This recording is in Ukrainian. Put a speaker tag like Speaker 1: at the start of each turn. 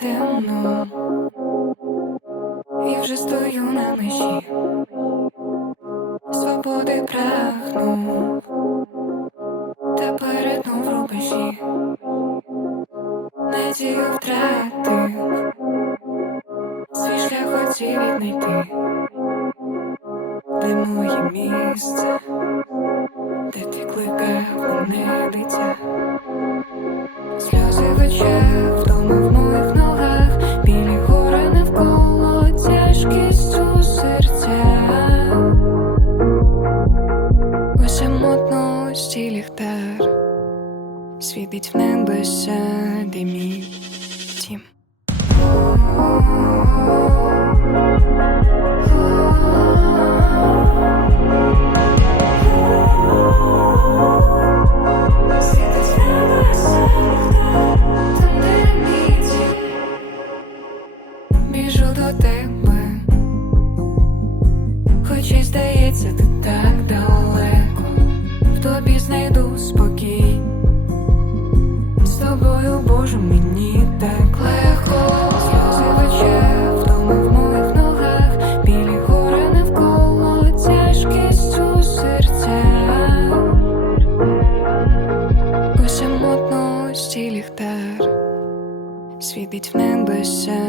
Speaker 1: темно, і вже стою на межі, свободи прагну, та перетнув рубежі, надію втратив, свій шлях хотів віднайти, де моє місце, де ти кликав мене дитя. Сльози в очах, самотності ліхтар світить в небеса, де мій до тебе, хоч і здається, ти так далеко, в тобі знайду спокій. З тобою, Боже, мені так легко. Сльози в очах, втома в моїх ногах, білі гори навколо тяжкість у серцях. У самотності ліхтар світить в небеса,